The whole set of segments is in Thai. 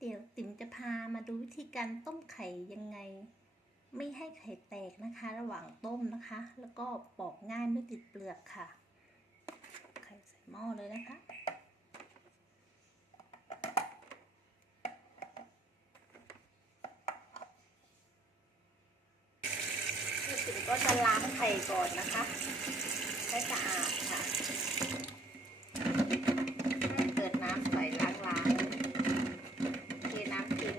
เดี๋ยวติ๋มจะพามาดูวิธีการต้มไข่ยังไง ไม่ให้ไข่แตกนะคะ ระหว่างต้มนะคะ แล้วก็ปอกง่ายไม่ติดเปลือกค่ะ ไข่ใส่หม้อเลยนะคะติ๋มก็จะล้างไข่ก่อนนะคะให้สะอาดค่ะเกิดน้ำใส่ล้างล้างเทน้ำทิ้ง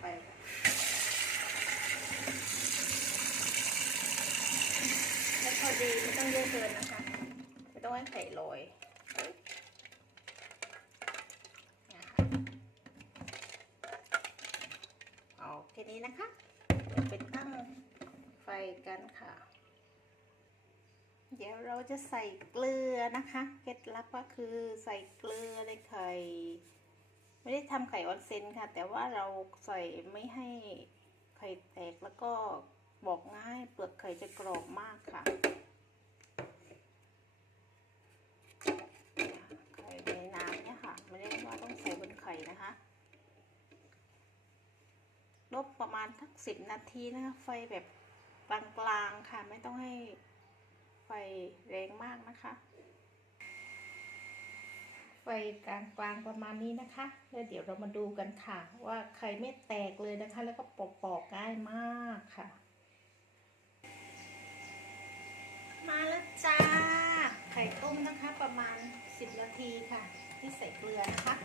ไปให้พอ ดีไม่ต้องเยอะเกินนะคะ ไม่ต้องให้ไข่ลอยเนี่ค่ะเอาแค่นี้นะคะเดี๋ยวไปตั้งไฟกันค่ะ เดี๋ยวเราจะใส่เกลือนะคะ เคล็ดลับก็คือใส่เกลือในไข่ ไม่ได้ทำไข่ออนเซนค่ะ แต่ว่าเราใส่ไม่ให้ไข่แตกแล้วก็บอกง่ายเปลือกไข่จะกรอบมากค่ะ ไข่ในน้ำเนี่ยค่ะ ไม่ได้ว่าต้องใส่บนไข่นะคะ ลบประมาณทักสิบนาทีนะคะ ไฟแบบกลางๆค่ะ ไม่ต้องให้ไฟแรงมากนะคะ ไฟกลางๆประมาณนี้นะคะแล้วเดี๋ยวเรามาดูกันค่ะ ว่าไข่ไม่แตกเลยนะคะ แล้วก็ปอกๆง่ายมากค่ะ มาแล้วจ้า ไข่ต้มนะคะประมาณ 10 นาทีค่ะ ที่ใส่เกลือนะคะ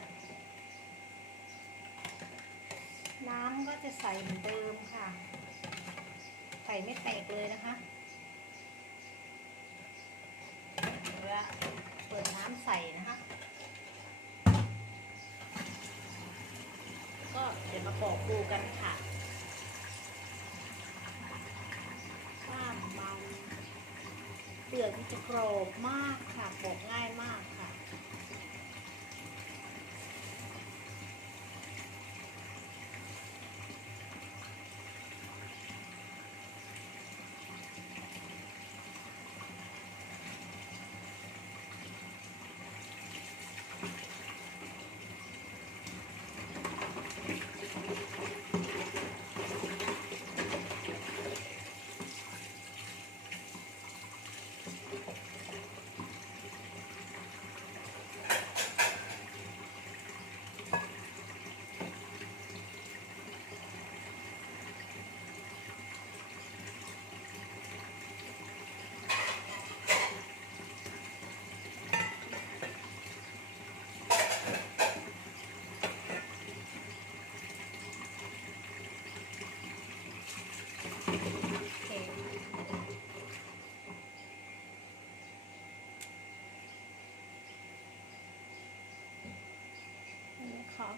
น้ำ ก็จะใส่เหมือนเดิมค่ะไข่ไม่แตกเลยนะคะเวลาเปิดน้ำใส่นะคะ ก็เดี๋ยวมาบอกดูกันค่ะว่ามันเปลือกมันจะกรอบมากค่ะปอกง่ายมากค่ะ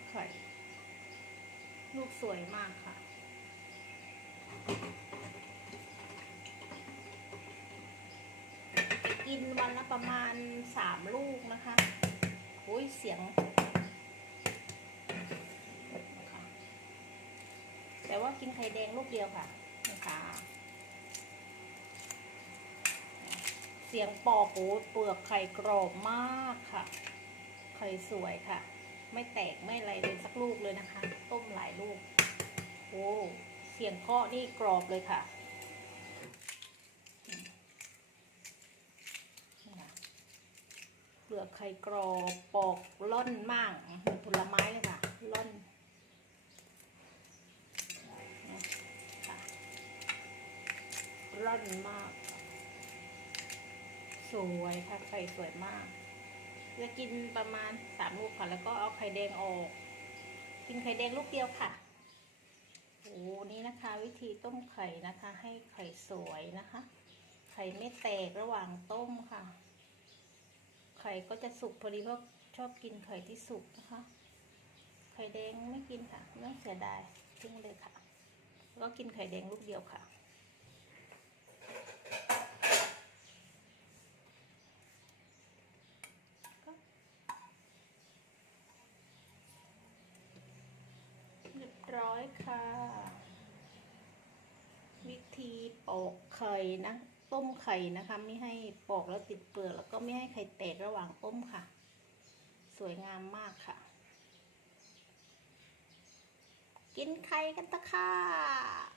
ไข่ ลูกสวยมากค่ะ กินวันละประมาณสามลูกนะคะโอ้ยเสียง แต่ว่ากินไข่แดงลูกเดียวค่ะนะคะเสียงปอกโอ้เปลือกไข่กรอบมากค่ะ ไข่สวยค่ะ ไม่แตกไม่อะไรเลยสักลูกเลยนะคะ ต้มหลายลูก โอ้เสียงเคาะนี่กรอบเลยค่ะเปลือกไข่กรอบปอกล่อนมากเหมือนผลไม้เลยค่ะล่อนค่ะร่อนมาก สวยค่ะไข่สวยมาก จะกินประมาณสามลูกค่ะ แล้วก็เอาไข่แดงออก กินไข่แดงลูกเดียวค่ะโอ้นี่นะคะ วิธีต้มไข่นะคะ ให้ไข่สวยนะคะ ไข่ไม่แตกระหว่างต้มค่ะ ไข่ก็จะสุกพอดีเพราะชอบกินไข่ที่สุกนะคะ ไข่แดงไม่กินค่ะไม่ต้องเสียดายทิ้งเลยค่ะแล้วก็กินไข่แดงลูกเดียวค่ะ ธี ปอกไข่นะต้มไข่นะคะ ไม่ให้ปอกแล้วติดเปลือกแล้วก็ไม่ให้ไข่แตกระหว่างต้มค่ะ สวยงามมากค่ะ กินไข่กันตะค่ะ